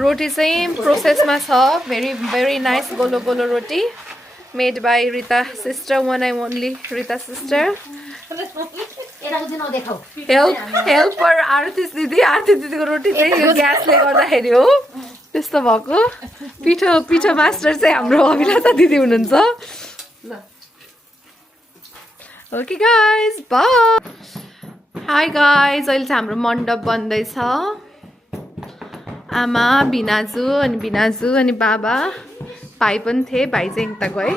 रोटी चाहिँ प्रोसेसमा छ very very nice गोलो गोलो roti made by Rita sister one and only Rita sister helper Aarti दिदीको रोटी चाहिँ यो ग्यासले गर्दाखेरि हो त्यस्तो भएको पिठो मास्टर चाहिँ हाम्रो अभिलाषा दिदी हुनुहुन्छ okay guys bye hi guys अहिले चाहिँ हाम्रो मण्डप बन्दैछ आमा बिनाजु अनि बाबा भाइ पनि थिए भाइ चाहिँ उता गए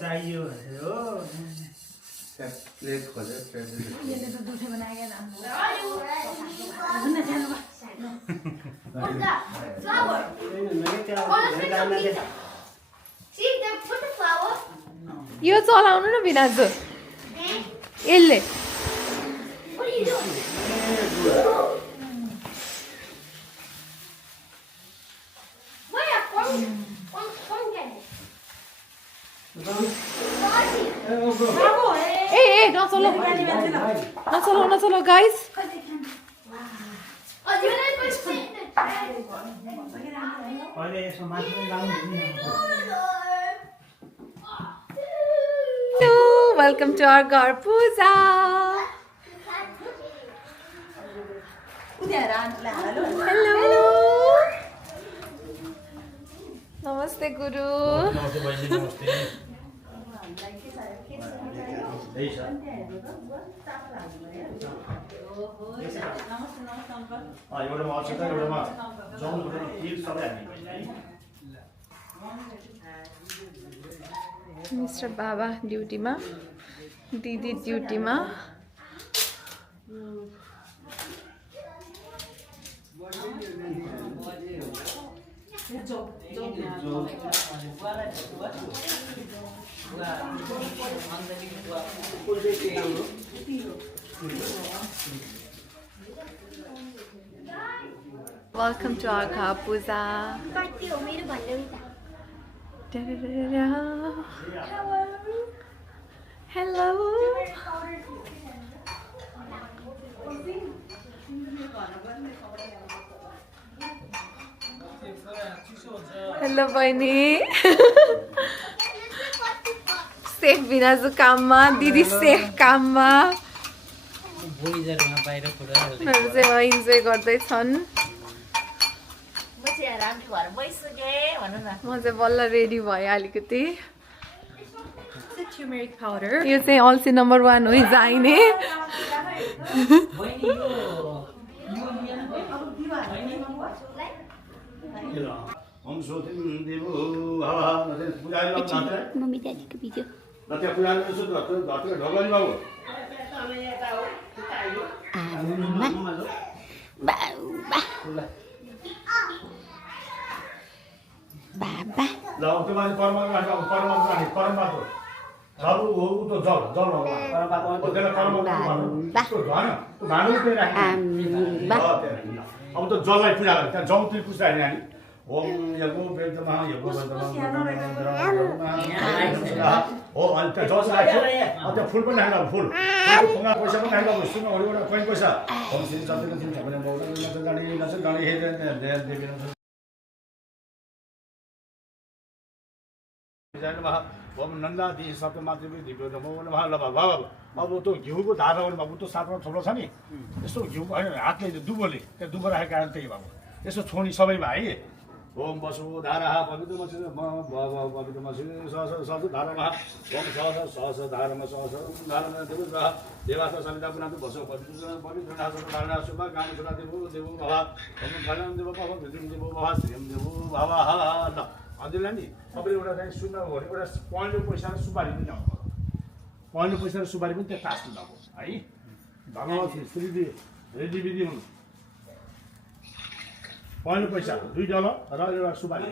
चाहियो प्लेट खोजे यो चलाउनु न बिनाजु यसले नचलो गाइस वेलकम टू आवर घर पूजा हेलो नमस्ते गुरु मिस्टर बाबा ड्युटीमा दिदी ड्युटीमा Welcome to our घर पूजा Hello Hello बहिनी सेफ बिनाजु काममा दिदी सेफ काममा उनीहरू चाहिँ इन्जोय गर्दैछन् म चाहिँ बल्ल रेडी भएँ अलिकति यो चाहिँ अल्छी नम्बर 1 हो जाइने मम्मी ड्याडीको भिडियो अब त जललाई पूजा गर्छ त्यहाँ जौत्री पुस्ता हैन नि ओम यगो वेदमा यगो वेदमा हो अनि त्यो जस राख्यो अनि त्यो फुल पनि राख्दा फुल फुलको पैसा पनि राख्दा सुन एउटा कोइन पैसा ओम श्री सत्यको दिन भने मौला नच गाडी हे देवी नमः ओम नन्दादि सप्तमातृ दिव्य नमो नमः ल बाबा अब त्यो घिउको धारा भने बाबु त्यो साथमा थोप्लो छ नि यस्तो घिउ हातले दुबोले त्यो दुबो राखेको कारण त्यही बाबु यसो छोनी सबैमा है ओम वसु धारा पवित्र मसि पवित्र मसि सहस धारमा ओम सहस धारमा सहस धारमा देव देवास सलिता पुनातु वसु पवित्र नास धारणा शुभ काम सुना देव देव भवा ओम फलम देव भव विद्युम देव भवा श्रीम देव भवा ल हजुरले नि सबैले एउटा चाहिँ सुन्न हो एउटा पहेँलो पैसा र सुपारी पनि नहो पहेँलो पैसा र सुपारी पनि त्यहाँ टास्नु भएको है भगवान श्रीजी रेडी विधि हुनु पहेँलो पैसा $2 र एउटा सुपारी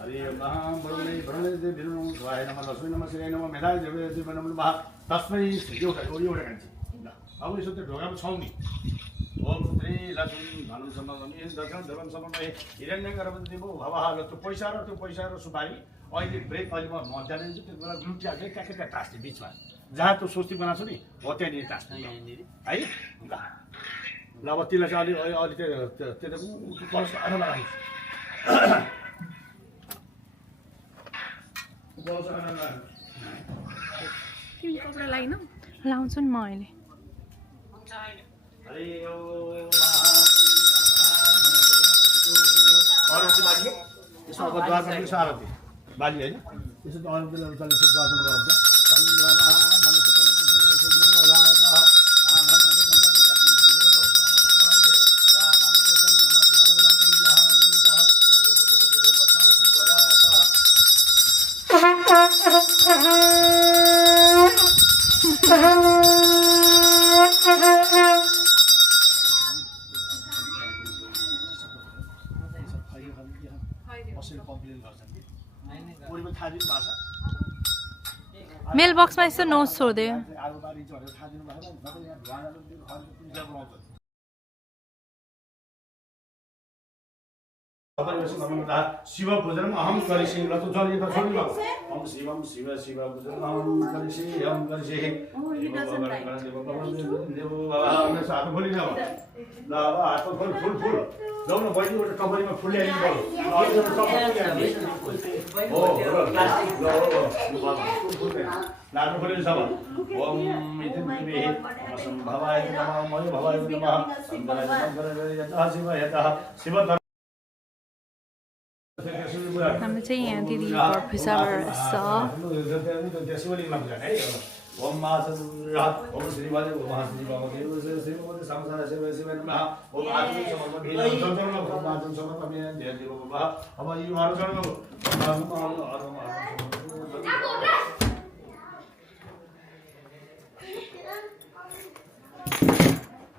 हरि महाबलले भवाय नमः लक्ष्मी नमः श्री नमः मेधाय देव नमः तस्मै एउटा गान्छु ल अब यसो त्यो ढोकामा छौँ नि ओम श्री लक्ष्मी धनं सम्मि दर्शन धर्म सम्मि हिरण्य गर्भवती भो भवः ल त्यो पैसा र सुपारी अहिले ब्रेक अहिले म जान्छु त्यो बेला ग्लुटी हाल्दै ट्याक्कै टास्ने बिचमा जहाँ त्यो स्वस्तिक बनाएको छु नि हो त्यहाँनिर टास्ने है ल अब त्यसलाई चाहिँ अलि त्यो कलसको आधा लगाइन्छ तिमी कपडा लाइनौ लाउँछु नि म अहिले यसमा अब द्वारमा पनि सारथी बाली होइन यसो त अरू बेला यसो द्वारमा गराउँछ चन्द्रमा मेल बक्समा यसो नोट्स छोडिदियो शिव भोजनम अहम करिष्ये ल तो जल यता छोड्नु ओम शिवम शिव शिव भोजनम अहम करिष्ये हम करिष्ये देव बाबा साथ बोली न ल अब हात फुल जाऊ न बहिनी एउटा टपरीमा फुल ल्याइदिनु पर्यो अहिले एउटा टपरी हो प्लास्टिक लाग्नु पर्यो सब ओम इति भवाय नमः मय भवाय नमः शङ्कराय शिव यतः शिव हामी चाहिँ यहाँ दिदी प्रोफेसर छ ओम मासरात ओम श्री वाले ओम श्री बाबा देव से श्री मोद संसार से वैसे में नमः ओम आत्म समर्पण भी संतोष में आत्म समर्पण में जय देव बाबा अब ये वार चरण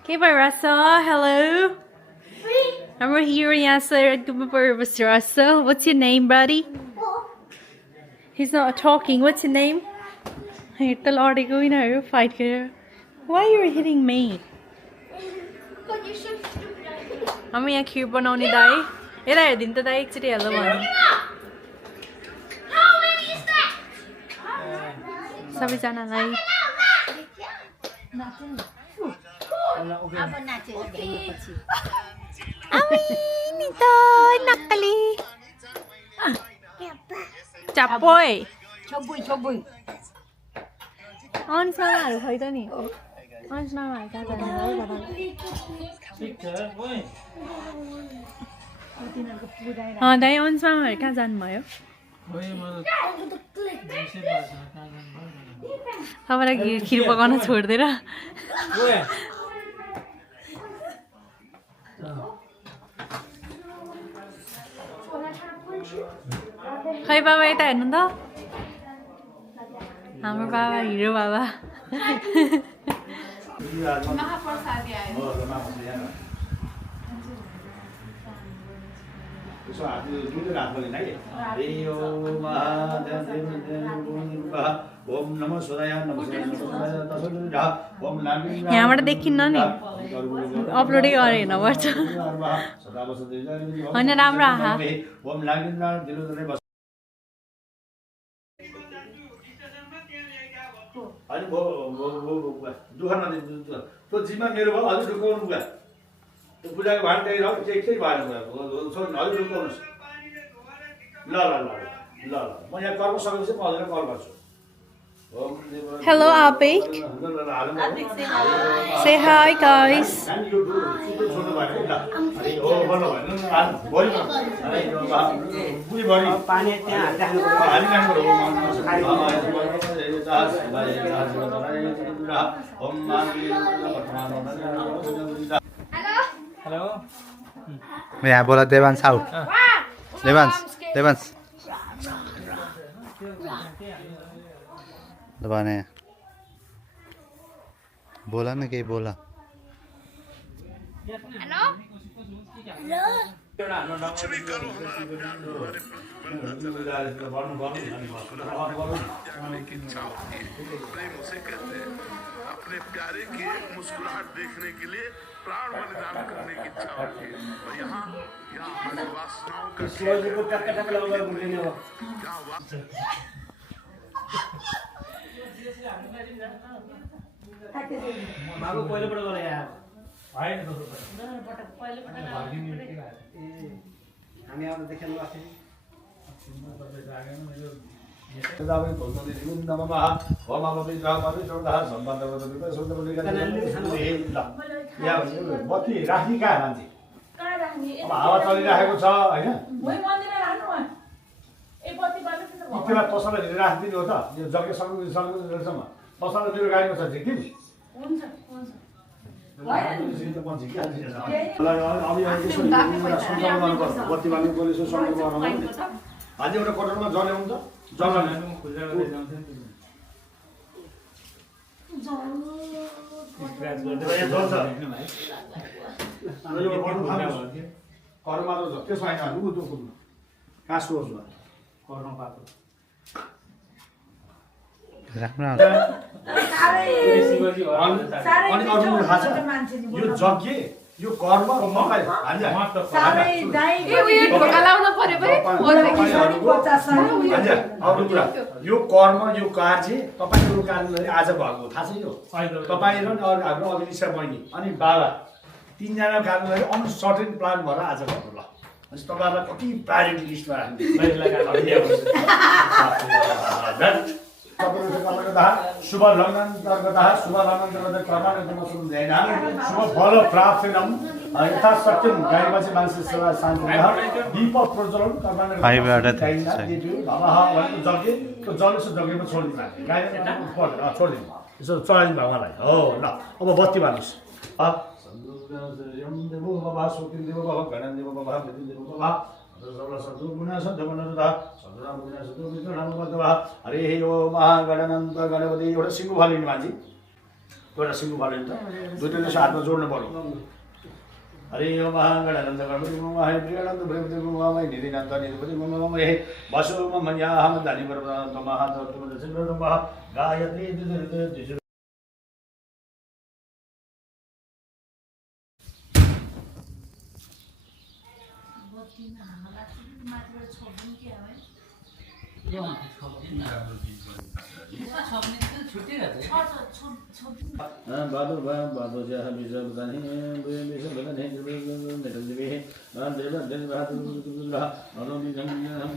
के भइरहेछ हेलो हाम्रो हिरो यहाँ छ एकदमै बसिरहेछ What's your name, buddy? He's not talking. What's your name? हेर्दा लडेको यिनीहरू फाइट गरेर Why are you hitting me? हामी यहाँ खिर बनाउने दाइ यता हेरिदिनु त दाइ एकचोटि हेलो भन्नु सबैजनालाई Amini to nakali. Chapoy. Choboy. On sama khoi ta ni. On sama ka ta ni ho ba. Dai on sama ka जान भयो. तपाईँलाई खिर पकाउन छोड्दिएर खै बाबा यता हेर्नु त हाम्रो बाबा हिरो बाबा यहाँबाट देखिन्न नि अपलोडै गरेर हेर्नुपर्छ होइन राम्रो आहा दुःख नदिनु त्यो जिम्मा मेरो भयो हजुर ढुकाउनु बुवा त्यो बुढाको भात त्यही एकछै भएन हजुर ढुकाउनुहोस् ल ल ल ल ल म यहाँ कर्म सकेपछि म हजुरलाई कल गर्छु Hello Apik. Say hi guys. Hello यहाँ बोला देवांश आऊ देवांश दबाने बोला ना कहीं बोला हेलो अपने प्यारे की मुस्कुराहट देखने के लिए प्राण बलिदान करने की इच्छा होती है और यहाँ हमारी वासनाओं का बत्ती राख्ने कहाँ मान्छे अब हावा चलिराखेको छ होइन त्यसलाई तसलाई राखिदिनु हो त यो जग्गा सक्नुसम्म तसलाई मेरो गाडीमा छ ठिक बत्ती बाल्नु पर्ने अझै एउटा कटरमा जल्याउनु त करमा त त्यसो होइन काँसको राम्रो यो जग्गे यो कर्म यो कर्म यो कार्य तपाईँको कारणले आज भएको थाहा छ यो तपाईँ र हाम्रो अभिनिशा बहिनी अनि बाबा तीनजना कारणले अनसर्टेन प्लान भएर आज भएको ल तपाईँहरूलाई कति प्रायोरिटी लिस्टमा शुभ लग्नान्तर्गतः शुभ लग्नान्तर्गत कर्मान्तर्गत शुभ फल प्राप्तिनम् यथा सत्यम गाईपछि मान्छे सेवा शान्ति दीप प्रज्वलन कर्मान्तर्गत जग्गे त्यो जलेसो जग्गेमा छोडिदिनु छोडिदिनु यसो चढाइदिनु भगवान्लाई हो ल अब बत्ती बाल्नुहोस् देवो बाबा सोकिन देवो बाबा घडन देवो बाबा देवो बाबा हरे यो महागणनन्त गणपति एउटा सिङ्गो फालिने मान्छे एउटा सिङ्गो फालिने त दुईटैले हातमा जोड्नु पर्यो हरे यो महागणनन्त गणपति महागणनन्त ब्रह्मदेव ममाय निधिनन्त निधिपति ममाय वसु ममयाहम धनि परब्रह्म महातत्व सिंह गायत्री बादो बादो जहाँ विजय बताने बुए विजय बताने निकल दिवे बाल देव देव बादो दूल्हा बादो विजय हम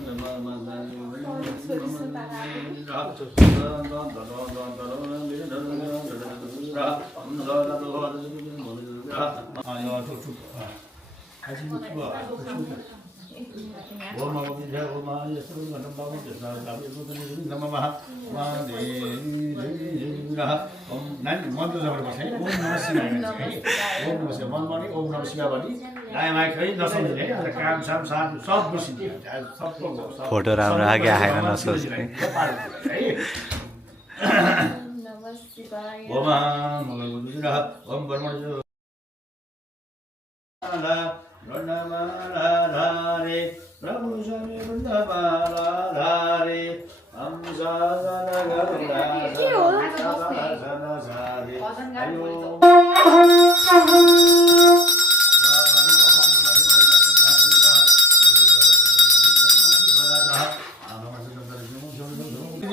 ओम नमो विद्या ओम यस्रु नमः बाबू जसा दाबे सुतने नमः महादेव ओम नानी मन्त्र जबर बसे ओम नमः शिवाय ओम नमः शिवाय मन माने ओम नमः शिवाय भनी गाय माइ खै नसम्झिने अनि काम साम साथ सब बसिदिए सबको फोटो राम्रो आगे आएन नसोच्ने नमः शिवाय ओम मंगल ओम ब्रह्मण वृंदावनाधारे प्रभु स्वामी वृंदावनाधारे हम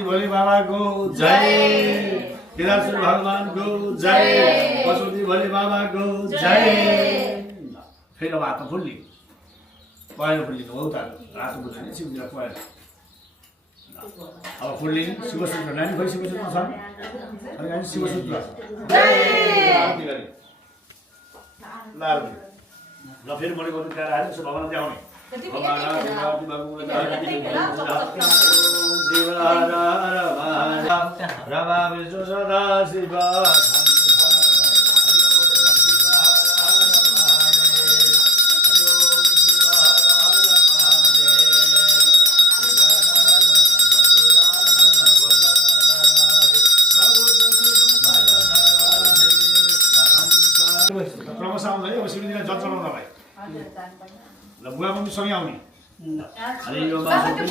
भोले बाबा को जय केदारेश्वर भगवान को जय पशुपति भोले बाबा को जय फेरि अब हातमा फुल्ली पहेँलो फुल्लिनु हो त रातो बुझ्ने शिवजीलाई पहेँलो अब फुल्ली शिवसूत्र नानी खोइ शिवसूत्र छ अनि नानी शिवसूत्र ल फेरि मैले गर्नु त्यहाँ आयो यसो भगवान देखाउने रवा विष्णु सदा शिव क्रमशः आउँदैन अब शिवजीलाई जल चढाउनलाई ल बुवा मम्मी सँगै आउने अरे यो तपाईँको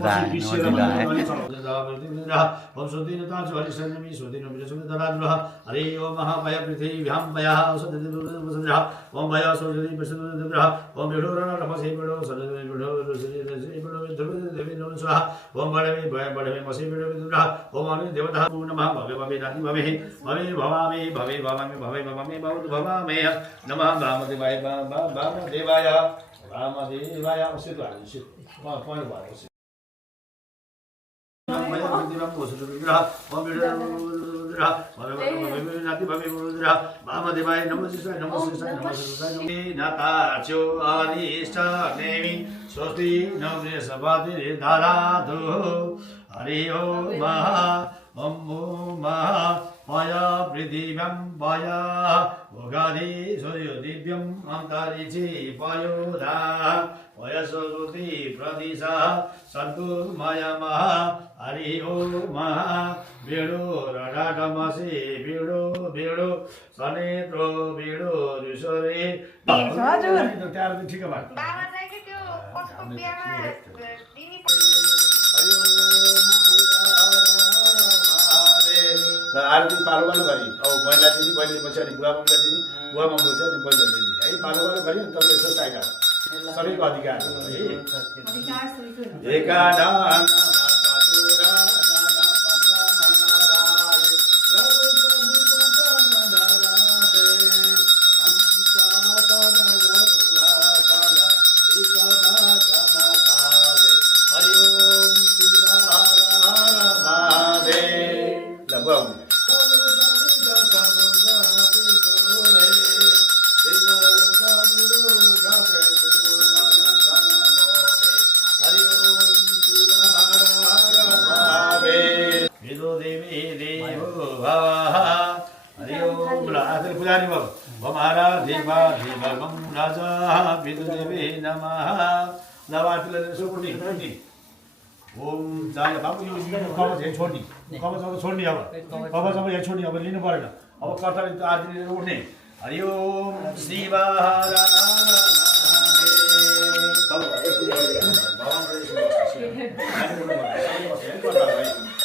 त हरे ओम महाभय पृथ्वीभ्यां भयः औषधिः ओम भय सौषधि प्रसन्नः ओम विडोर नमसे विडो सदे विडो ऋषि विडो देवी नमः स्वाहा ओम बड़े मसे विडो विदुरः ओम अनु देवता नमः भवे भवे नाति भवे भवे भवामि भवे भवामि भवे भवामि भवतु भवामि नमः वामदेवाय वामदेवाय वामदेवाय औषध हाल्छु पढ्नु भयो वामदेवाय नमो शिवाय नमो शिवाय नमो शिवाय नाताच्यो अरिष्ट नेमि स्वस्ति नमो सभाति धाराधो हरि ओम महा ओम महा मया पृथिव्यां वया भोगादि सूर्यो दिव्यं अन्तरिक्षे पयोधा वयसोति प्रदिशा सद्गुरुमया महा हरि ओम महा बेडो रडाडमसे बेडो बेडो सनेत्रो बेडो ऋषरे हजुर त्यार त ठिक भयो बाबा चाहिँ के त्यो कसको बियामा दिनी आरती पालोवालो गरी अब महिला दिदी बहिनी पछि अनि बुवा मम्मीलाई दिने बुवा मम्मी पछि अनि बहिनी दिदी है पालोवालो गरी अनि तपाईँ यसो चाहिएको सबैको अधिकार है एकादान पुजारी बाबु भमारा देवा देवम राजा विदुदेवे नमः नवातिले सोपुनी नि ओम जाय बाबु यो कवच यहाँ छोड्ने कवच अब छोड्ने अब कवच अब यहाँ छोड्ने अब लिनु परेन अब कर्ताले त आदिले उठ्ने हरि ओम शिवारा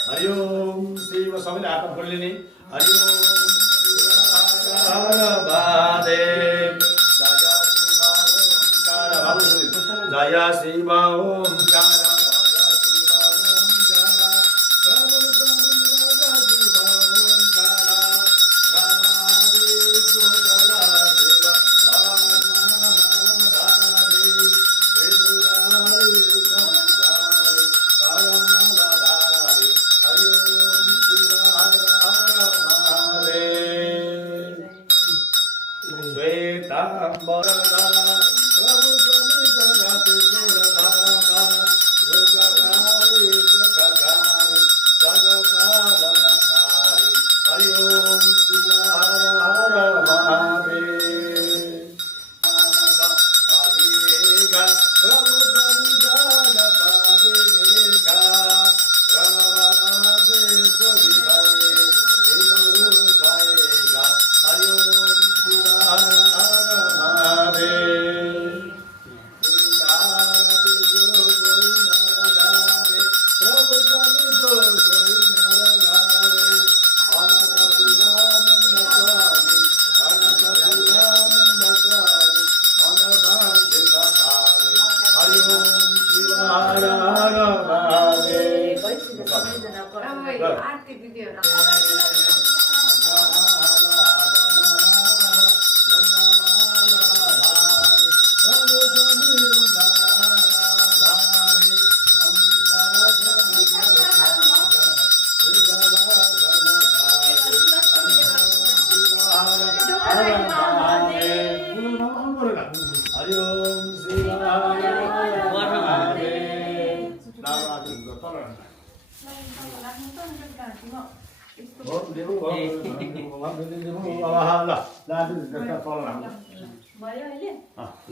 हरि ओम शिव सबैले हात खोलिने हरि ओम जय शिव ओंकार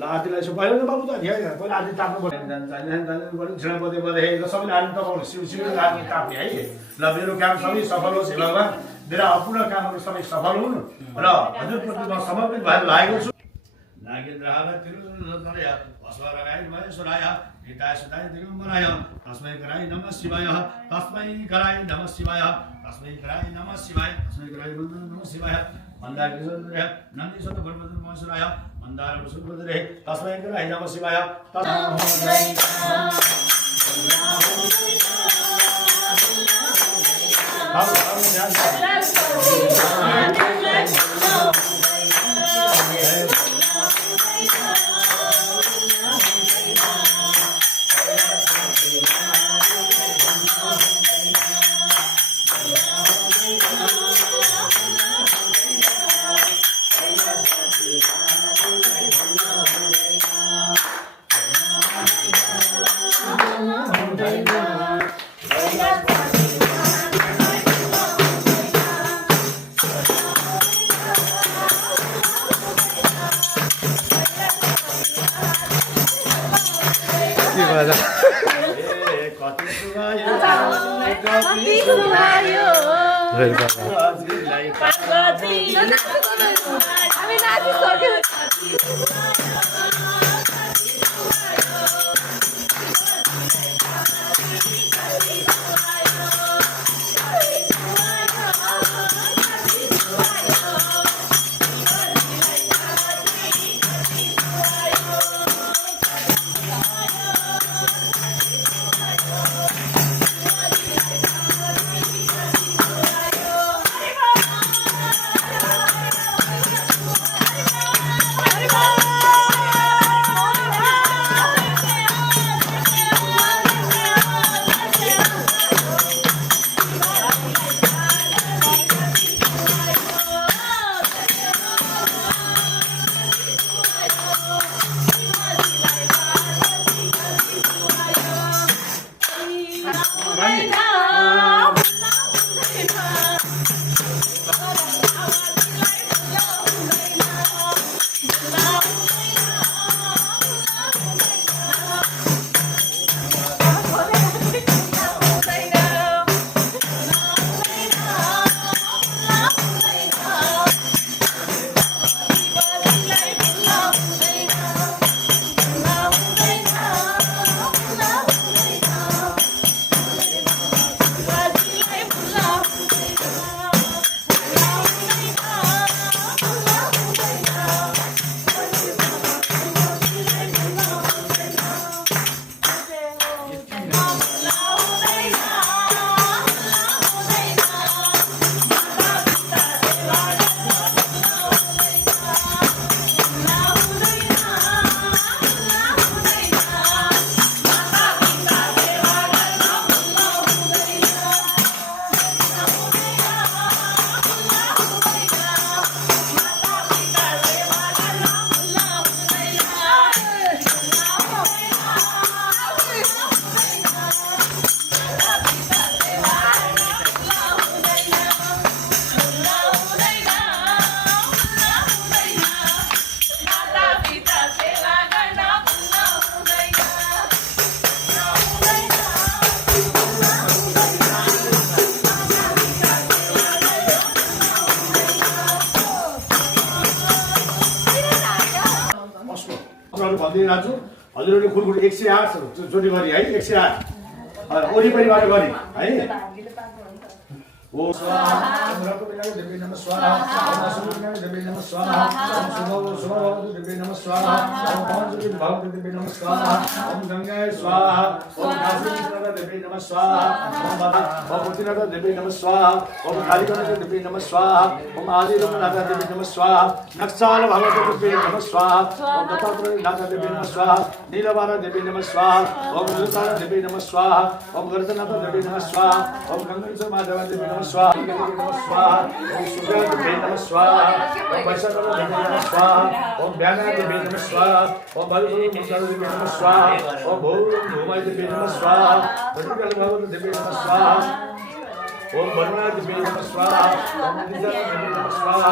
आदिलाई यसो पहिला बाबु त यहाँ पहिला आदि ताप्नु पर्ने सबैले आदि तपाउनु शिव आदि ताप्ने है ल मेरो काम सबै सफल होस् भगवान मेरा अपूर्ण कामहरू सबै सफल हुन् र हजुरप्रति म समर्पित भएर लागेको छु नागेन्द्रहार तिरुनन्दनय अस्वराय महेश्वराय हिताय सुताय दिगम्बराय तस्मै कराय नमः शिवाय तस्मै कराय नमः शिवाय तस्मै कराय नमः शिवाय तस्मै कराय नमः शिवाय मंदार कृष्णद्रय नंदी सत गुणवंत महेश्वराय मंदार सुभद्रे तस्मै कराय नमः शिवाय के भन्छ फेरि बाबा भन्दै जान्छु हजुरहरूले खुलखुल 108 चोटि गरी है 108 वरिपरिबाट गरी है ओम स्वाहा देवी नमः स्वाहा ओम देवी नमः स्वाहा ओम शुभ देवी नमः स्वाहा ओम पांचवी भगवती देवी नमः स्वाहा ओम गंगाय स्वाहा ओम काशी देवी नमः स्वाहा ओम भगवती देवी नमः स्वाहा ओम कालिका देवी नमः स्वाहा ओम आदि नाथा देवी नमः स्वाहा नक्साल भगवती देवी नमः स्वाहा ओम दत्तात्रेय नाथा देवी नमः स्वाहा नीलवारा देवी नमः स्वाहा ओम ललिता देवी नमः स्वाहा ओम गर्जनाथ देवी नमः स्वाहा ओम गंगेश्वर माधव देवी नमः स्वाहा नमः स्वाहा ओम सूर्य देवी नमः स्वाहा ओम वैशाख देवी नमः स्वाहा ओम व्याना देवी नमः स्वाहा ओम बलदेव देवी नमः स्वाहा ओम भूमाय देवी नमः स्वाहा भद्रकाली भगवती देवी नमः स्वाहा ओम बलना देवी नमः स्वाहा ओम निजा देवी नमः स्वाहा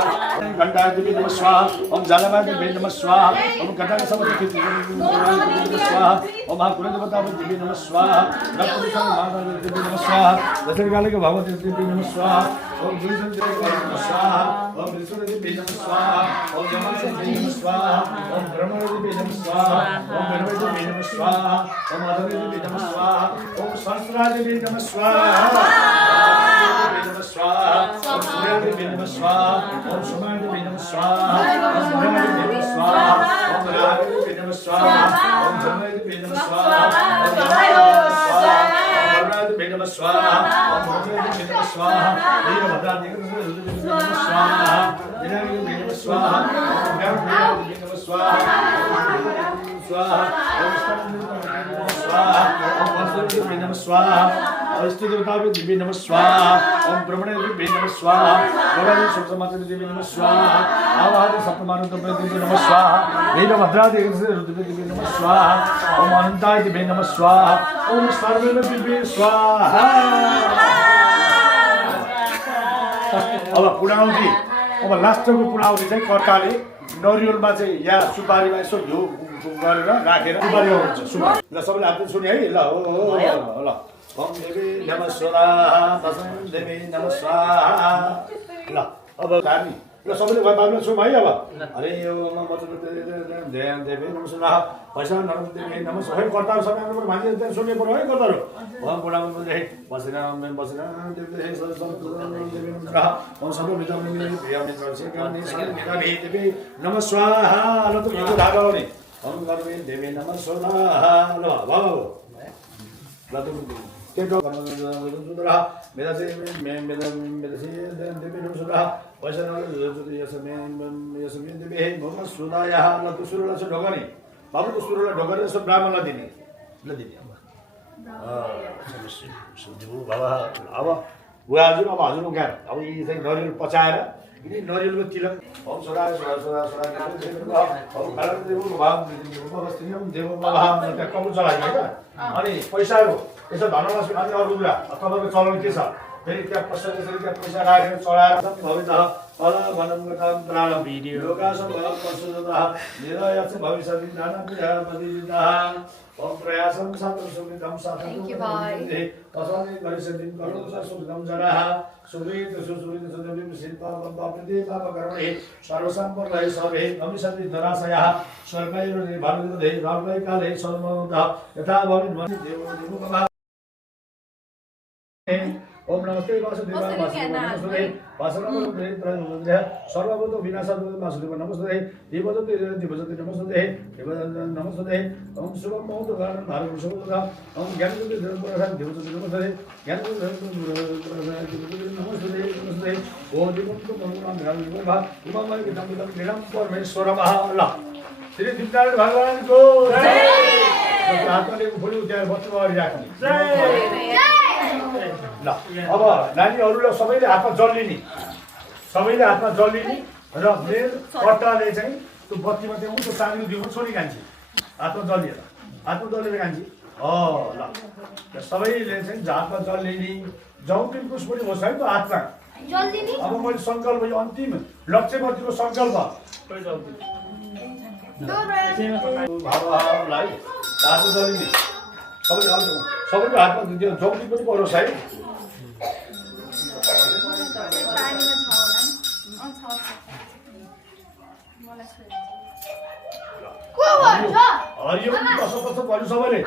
घंटा देवी नमः स्वाहा ओम जालमा देवी नमः स्वाहा ओम घंटा समति देवी नमः स्वाहा ओम महाकुल देवता देवी नमः स्वाहा रक्त माता देवी नमः स्वाहा दशकालको भगवती देवी नमः स्वाहा ओम गुरुजन देवी नमः स्वाहा ओम विष्णु देवी नमः स्वाहा ओम जमाना देवी नमः स्वाहा ओम ब्रह्मा देवी नमः स्वाहा ओम गणपति देवी नमः स्वाहा ओम माधवी देवी नमः स्वाहा ओम सहस्रा देवी नमः स्वाहा ओम सूर्य देवी नमः स्वाहा ओम सुमन देवी नमः स्वाहा ओम ब्रह्मा देवी नमः स्वाहा ओम राग देवी नमः स्वाहा ओम जन्मय देवी नमः स्वाहा ओम देवी नमः स्वाहा ओम भद्रा देवी नमः स्वाहा वीरभद्रा देवी नमः स्वाहा विनायक देवी नमः स्वाहा ओम गणपति देवी नमः स्वाहा स्वाहा ओम स्वाहा ओम वासुदेव देवी नमः स्वाहा अष्ट देवता देवी नमः स्वाहा ओम ब्रह्मणे देवी नमः स्वाहा गौरी सप्तमाता देवी नमः स्वाहा आवाहन सप्तमाता देवी नमः स्वाहा वीरभद्रा देवी नमः स्वाहा ओम अनंताय देवी नमः स्वाहा ओम सर्वेण देवी स्वाहा अब पुडाउँदी अब लास्टको पुडाउँदी चाहिँ कर्ताले नरिवलमा चाहिँ या सुपारीमा यसो घिउ गरेर राखेर सुपारी हुन्छ सुपारी ल सबैले हातले सुने है ल हो ल ओम देवी नमः स्वाहा तस्मै देवी नमः स्वाहा ल अब हामी ल सबैले बाबुले छौँ है अब हरे ओम ध्यान देवी नमः स्वाहा पैसा नरम देवी नमः स्वाहा कर्ताहरू सबै हाम्रो मान्छे सुन्ने पर्यो है कर्ताहरू ओम बुढामा बोल्दै बसेर देवी देवी नमः ओम सबै भित्र प्रिय मित्र देवी नमः स्वाहा ल त यो धागा हो नि ओम गर्वे देवी नमः स्वाहा ल बाबा ल त केटो सुन्दर मेरा से मेरा से देवी नमः स्वाहा पैसा यसमे देवी मोहम्मद सुदाया ल त सुरुला छ ढोगनी बाबुको सुरुला ढोगरे सब ब्राह्मणलाई दिने ल दिने अब बाबा अब बुवा हजुर अब हजुर उहाँ अब यी चाहिँ नरिवल पचाएर यिनी नरिवलको तिलक ओम सोरा सोरा सोरा सोरा ओम कालक देव भगवान देव भगवान त्यहाँ कबुल चलाइयो होइन अनि पैसाहरू यसो धनराशि अनि अरू कुरा तपाईँको चलन के छ फेरि त्यहाँ पैसा त्यसरी त्यहाँ पैसा राखेर चढाएर भविष्य फल भनम प्राण भिडियो लोकासम भव पशुजतः निरयच भविष्य ओम प्रयासम सातम सुमितम सातम तस्मै गरिसदिन करुण सुमितम जनाः सुमित सुसुमित सदविम शिल्पा बम्बाप्रति पापकर्मणे सर्वसम्पन्नये सर्वे भविष्यति धराशयः स्वर्गैर निर्भारते रामवै काले सर्वदा यथा भविष्यति देवो देवो ओम नमस्ते वासुदेवाय वासुदेवाय वासुदेवाय वासुदेवाय सर्वभूत विनाशाय वासुदेवाय नमस्ते देवदत्ते देवदत्ते नमस्ते देवदत्ते नमस्ते ओम शुभम बहुत कारण भारत शुभदा ओम ज्ञानदत्ते देवदत्ते देवदत्ते नमस्ते ज्ञानदत्ते देवदत्ते नमस्ते नमस्ते ओम देवदत्ते भगवान भगवान उमामय विदम निरम परमेश्वर अल्लाह श्री दीपनारायण भगवान को जय हातले फुली उठाएर बच्चा अगाडि राख्ने जय ल अब नानीहरूलाई सबैले हातमा जल लिने सबैले हातमा जल लिने र मेन कट्टाले चाहिँ त्यो बत्तीमा चाहिँ उस्तो चाँदीको दिउमा छोडी खान्छे हातमा जल लिएर हातमा जल लिएर खान्छे ल सबैले चाहिँ हातमा जल लिने जौतिन कुछ पनि होस् है त हातमा अब मैले सङ्कल्प यो अन्तिम लक्ष्यमतीको सङ्कल्प भावलाई हातमा जल लिने सबैको हातमा त्यो जौती पनि परोस् है हरियो कसो कसो भन्नु सबैले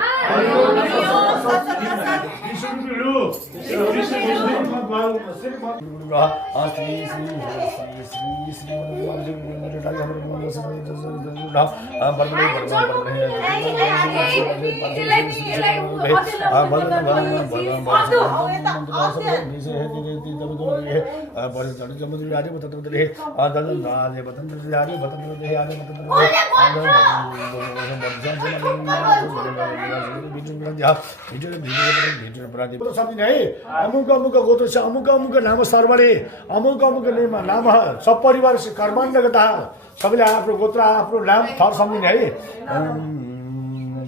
अमुक अमुक गोत्र से अमुक अमुक नाम सर्वले अमुक अमुक नाम सपरिवार कर्माण्ड गता सबैले आफ्नो गोत्र आफ्नो नाम थर सम्झिने है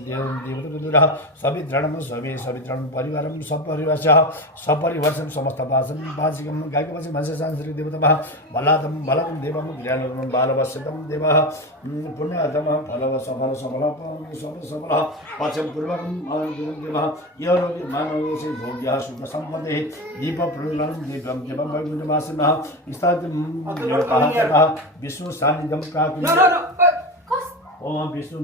देवदेवतः सवितरणं स्वामी सवितरणं परिवारं सपरिवारः सपरिवारं समस्तवासं वाचिकं गायकवाचि मनसा सांस्कृतिक देवतमः बलादं बलदं देवं ज्ञानं बालवस्यतं देवः पुण्यतम फलव सफल सफल सफल पचम पूर्वकं देवः योगी मानव से भोग्यः सुख संपदे दीप प्रज्वलनं दिव्यं देवं वैकुण्ठवासिनः स्थातं विष्णु सान्निध्यं प्राप्नुमः ओम विष्णु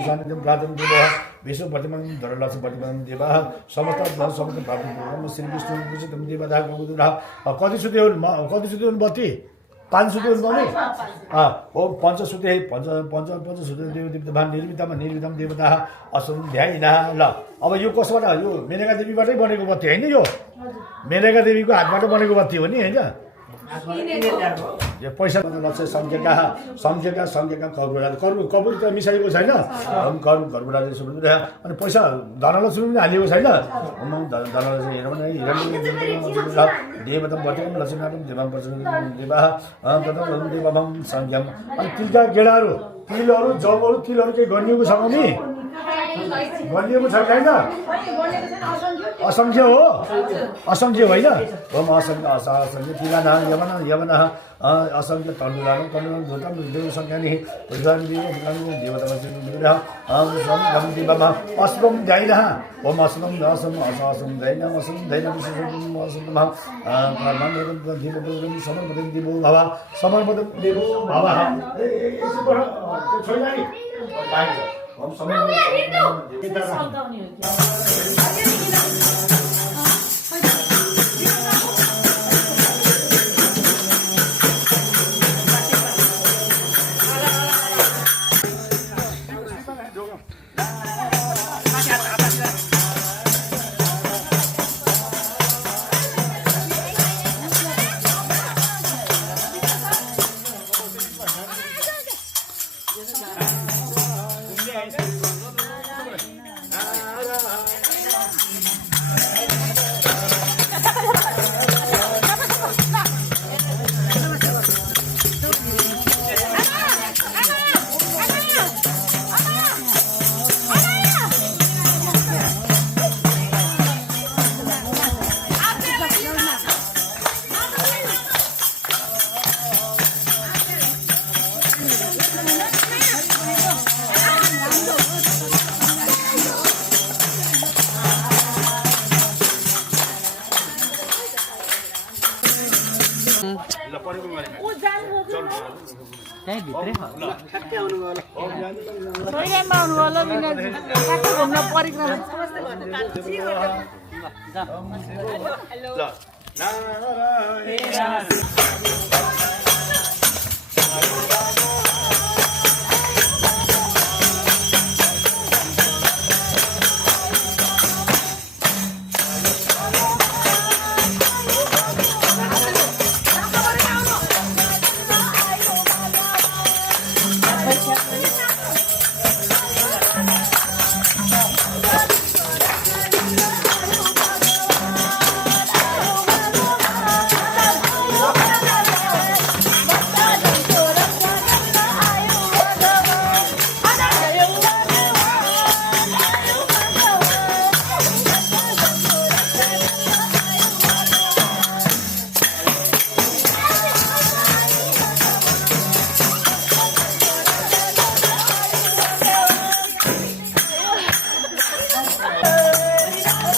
सान्निध्यं प्राप्तं देवः विष्णु प्रतिमं धरलक्ष प्रतिमं देवः समस्त प्राप्तं श्री विष्णु पूजितं देवता गौदुरः कति सुत्यो बत्ती 5 सुत्यो बने ओम पञ्चसुते पञ्चसुते देवता निर्मितम देवता असुम ध्याइना ल अब यो कसबाट यो मेनका देवीबाटै बनेको बत्ती हैन यो मेनका देवीको हातबाट बनेको बत्ती हो नि हैन यो पैसा लक्ष्य सम्झेका कबुल त मिसाएको छैन घरबाट अनि पैसा धनलक्ष्मी पनि हालिएको छैन धनलक्ष्मी हेरौँ न देवतम वर्तकम लक्ष्मीनाथम देवम देवा देवम संज्ञम अनि तिलका गेडाहरू तिलहरू जबहरू तिलहरू केही गनिएको छ नि गनिएको छ छैन असङ्ख्य हो असङ्ख्य होइन ओम असङ्ख्य तिलाना यवना असङ्ख्य तण्डुलानु धुतम देव सङ्ख्यानि देवता अश्वम दैनः ओम अश्वम असम दैनः असम दैनः समर्पदं देवो भव समर्पदं देवो भव हम समय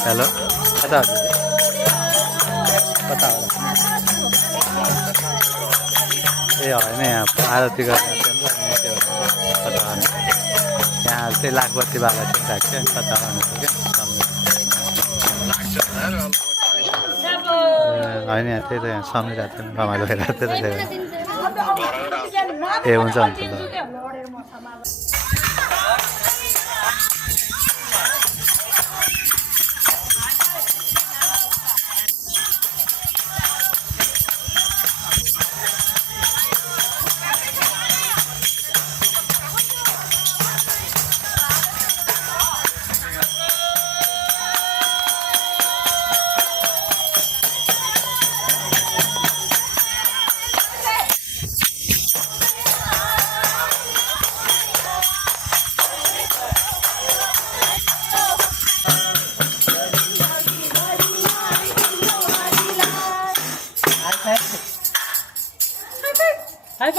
हेलो पता ए होइन यहाँ आरती गर्ने पता यहाँ चाहिँ लाखबत्ती बाबा चाहिँ राख्छ पता क्या होइन त्यही त यहाँ समिरहेको थियो रमाइलो भइरहेको थियो ए हुन्छ हुन्छ ल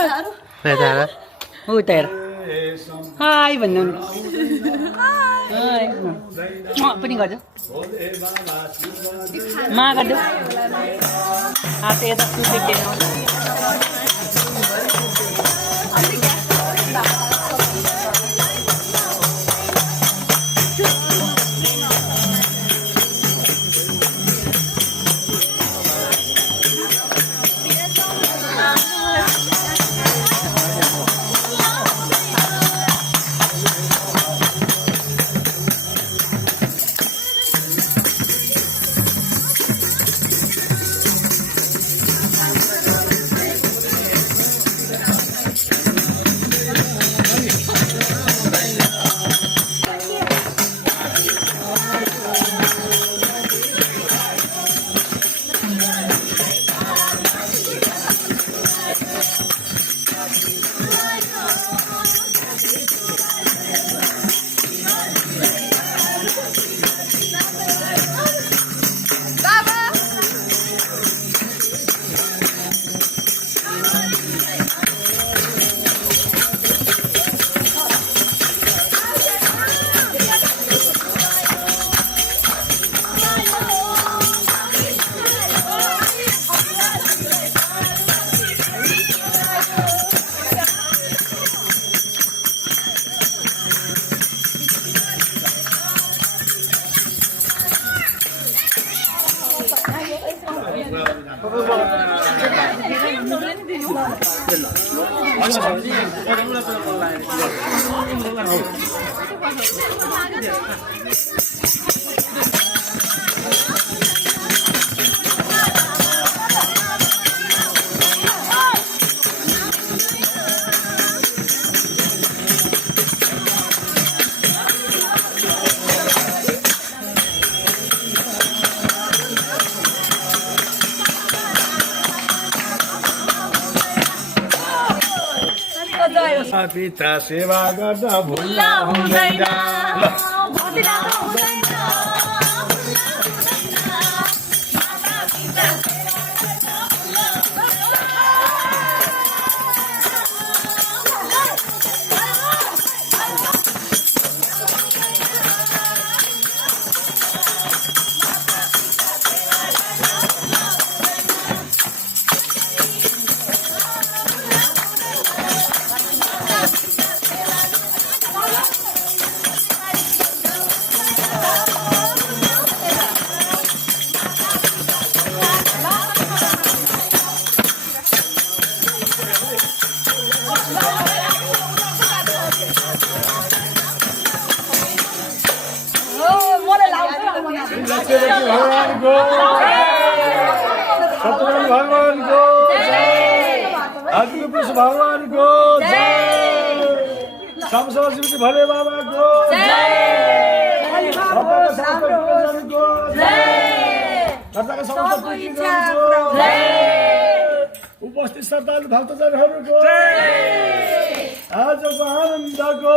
यता हेर उता हेर हाई भन्नु पनि गर्छु मा गर्छु हात यता पिता सेवा गर्दा भुल्ला हुँदैन सत्यनारायण भगवान को आदित्य पुरुष भगवान को श्याम सरस्वती भोले बाबा को उपस्थित श्रद्धालु भक्तजनहरूको आजको आनन्दको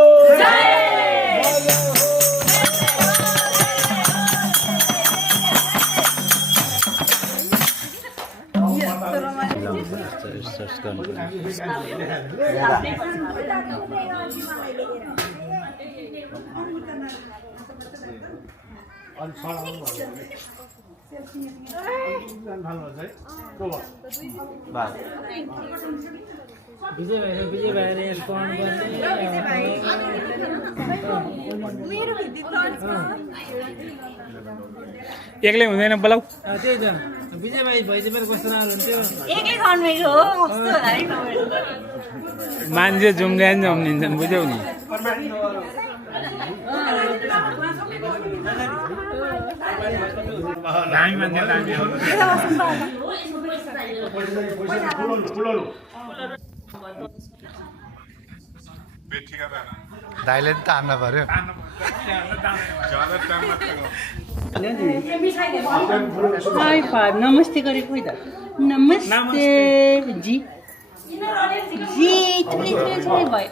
विजय भाइले स्मरण एक्लै हुँदैन बोलाऊ त्यही त विजय भाइ भइसकेर कस्तो राम्रो हुन्थ्यो मान्छे जुम्ल्यान जम्निन्छन् बुझ्यौ नि दामी मान्छे दाइले नि तान्न पर्यो हाई फाइभ नमस्ते गरेको खोइ त नमस्ते जी जी थोरै भयो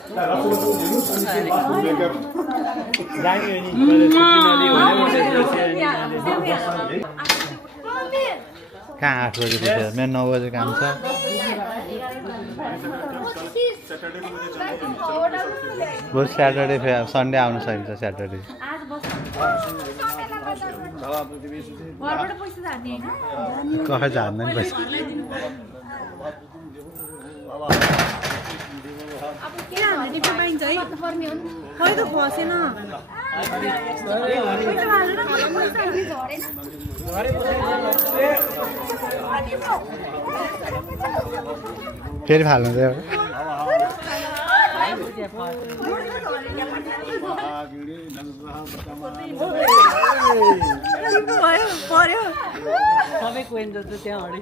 कहाँ 8 बजे मेरो 9 बजे काम छ बरु स्याटरडे सन्डे आउनु सकिन्छ स्याटरडे आज बस्नु घरबाट पैसा झार्ने होइन कहाँ झार्दैन पैसा किन हामीले टिप्न पाइन्छ है खै त फसेन फेरि फाल्नु चाहिँ पर्यो सबै कोइन जस्तो त्यहाँ अडी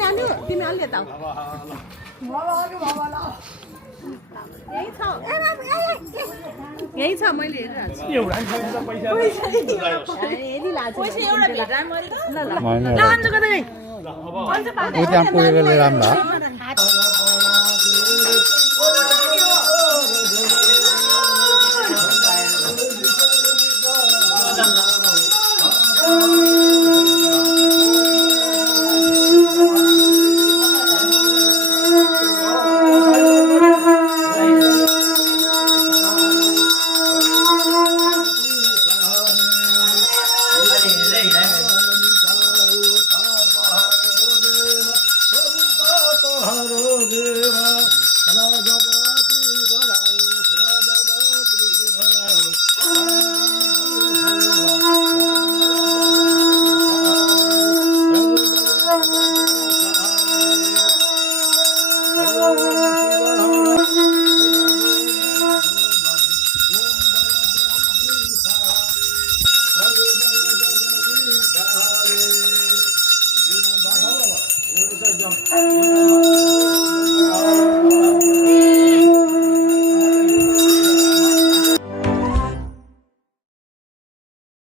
नानु तिमी अलि यता यही छ मैले ऊ त्यहाँ पुगेको राम्रो Jump.